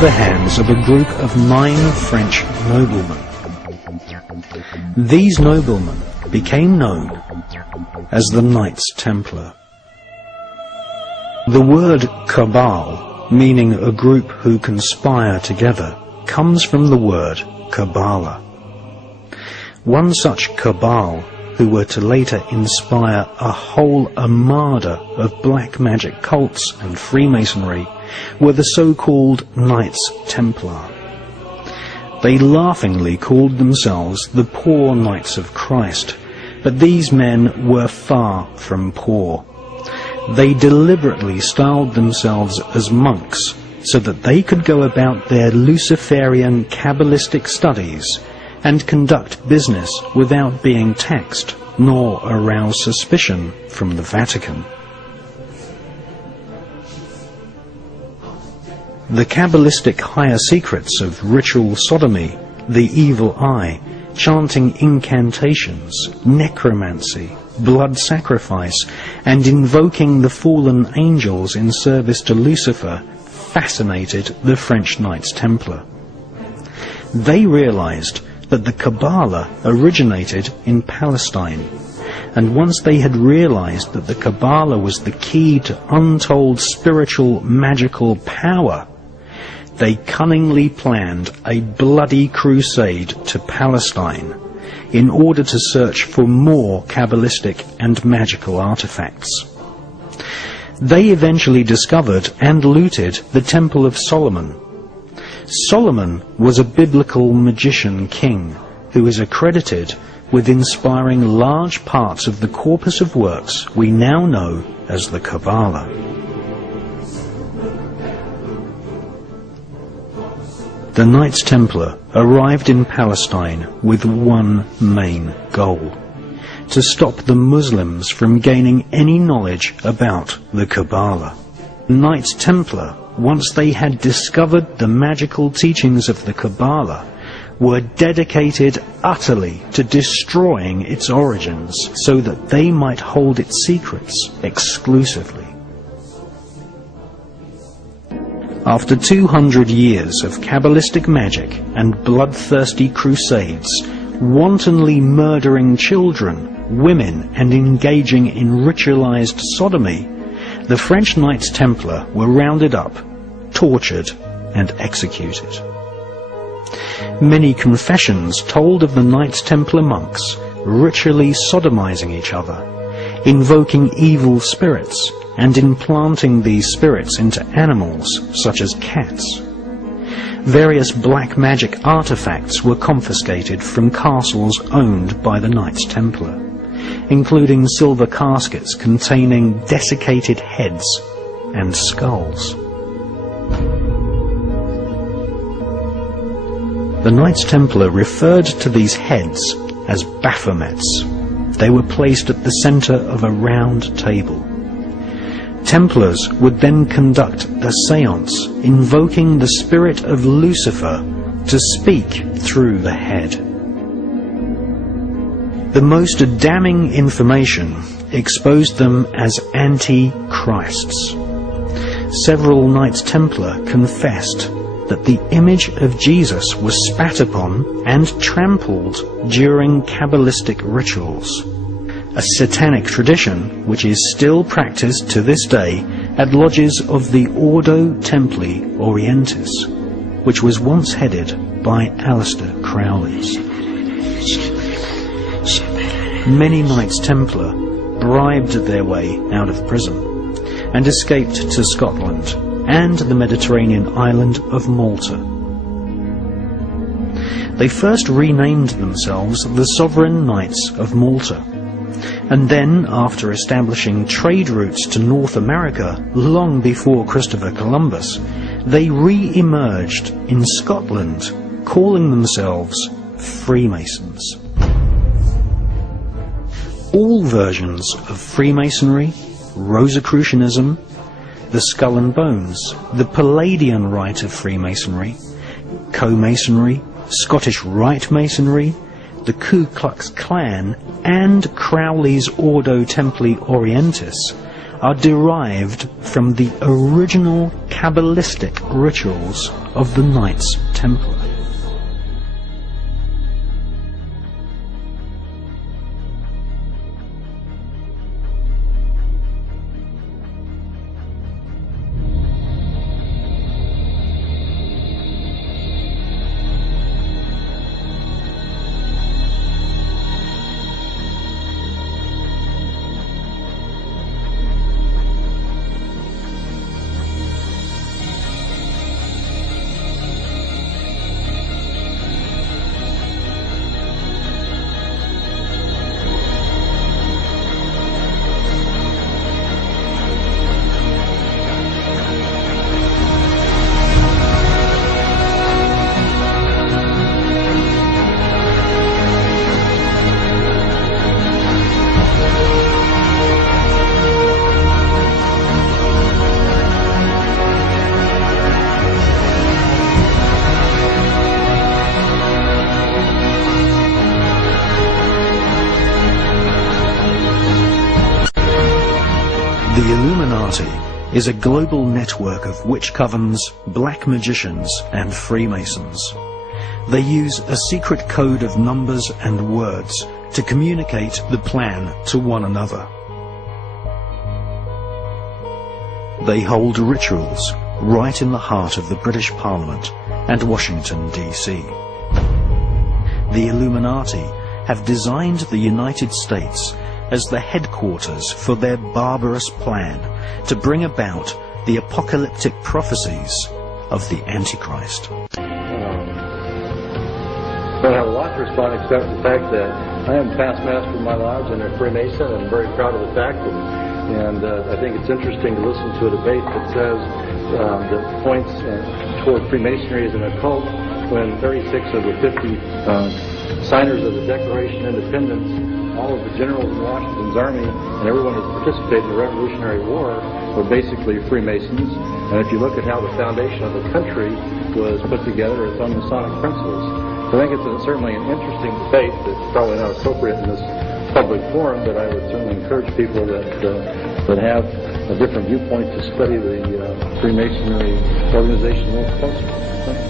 the hands of a group of 9 French noblemen. These noblemen became known as the Knights Templar. The word cabal, meaning a group who conspire together, comes from the word Kabbalah. One such cabal, who were to later inspire a whole armada of black magic cults and Freemasonry, were the so-called Knights Templar. They laughingly called themselves the Poor Knights of Christ, but these men were far from poor. They deliberately styled themselves as monks so that they could go about their Luciferian Kabbalistic studies and conduct business without being taxed nor arouse suspicion from the Vatican. The Kabbalistic higher secrets of ritual sodomy, the evil eye, chanting incantations, necromancy, blood sacrifice, and invoking the fallen angels in service to Lucifer fascinated the French Knights Templar. They realized that the Kabbalah originated in Palestine, and once they had realized that the Kabbalah was the key to untold spiritual magical power, they cunningly planned a bloody crusade to Palestine in order to search for more Kabbalistic and magical artifacts. They eventually discovered and looted the Temple of Solomon. Solomon was a biblical magician king who is accredited with inspiring large parts of the corpus of works we now know as the Kabbalah. The Knights Templar arrived in Palestine with one main goal: to stop the Muslims from gaining any knowledge about the Kabbalah. Knights Templar, once they had discovered the magical teachings of the Kabbalah, were dedicated utterly to destroying its origins so that they might hold its secrets exclusively. After 200 years of Kabbalistic magic and bloodthirsty crusades, wantonly murdering children, women, and engaging in ritualized sodomy, the French Knights Templar were rounded up, tortured, and executed. Many confessions told of the Knights Templar monks ritually sodomizing each other, invoking evil spirits, and implanting these spirits into animals such as cats. Various black magic artifacts were confiscated from castles owned by the Knights Templar, including silver caskets containing desiccated heads and skulls. The Knights Templar referred to these heads as Baphomets. They were placed at the center of a round table. Templars would then conduct a séance invoking the spirit of Lucifer to speak through the head. The most damning information exposed them as anti-Christs. Several Knights Templar confessed that the image of Jesus was spat upon and trampled during Kabbalistic rituals, a satanic tradition which is still practiced to this day at lodges of the Ordo Templi Orientis, which was once headed by Aleister Crowley. Many Knights Templar bribed their way out of prison and escaped to Scotland and the Mediterranean island of Malta. They first renamed themselves the Sovereign Knights of Malta, and then, after establishing trade routes to North America long before Christopher Columbus, they re-emerged in Scotland, calling themselves Freemasons. All versions of Freemasonry, Rosicrucianism, the Skull and Bones, the Palladian Rite of Freemasonry, Co-Masonry, Scottish Rite Masonry, the Ku Klux Klan, and Crowley's Ordo Templi Orientis are derived from the original Kabbalistic rituals of the Knights Templar. The Illuminati is a global network of witch covens, black magicians, and Freemasons. They use a secret code of numbers and words to communicate the plan to one another. They hold rituals right in the heart of the British Parliament and Washington, D.C. The Illuminati have designed the United States as the headquarters for their barbarous plan to bring about the apocalyptic prophecies of the Antichrist. I don't have a lot to respond except the fact that I am past master of my lodge and a Freemason, and I'm very proud of the fact, and I think it's interesting to listen to a debate that says that points toward Freemasonry as an occult when 36 of the 50 signers of the Declaration of Independence, all of the generals in Washington's army, and everyone who participated in the Revolutionary War were basically Freemasons. And if you look at how the foundation of the country was put together, it's on Masonic principles. So I think it's certainly an interesting debate that's probably not appropriate in this public forum, but I would certainly encourage people that have a different viewpoint to study the Freemasonry organization a little closer.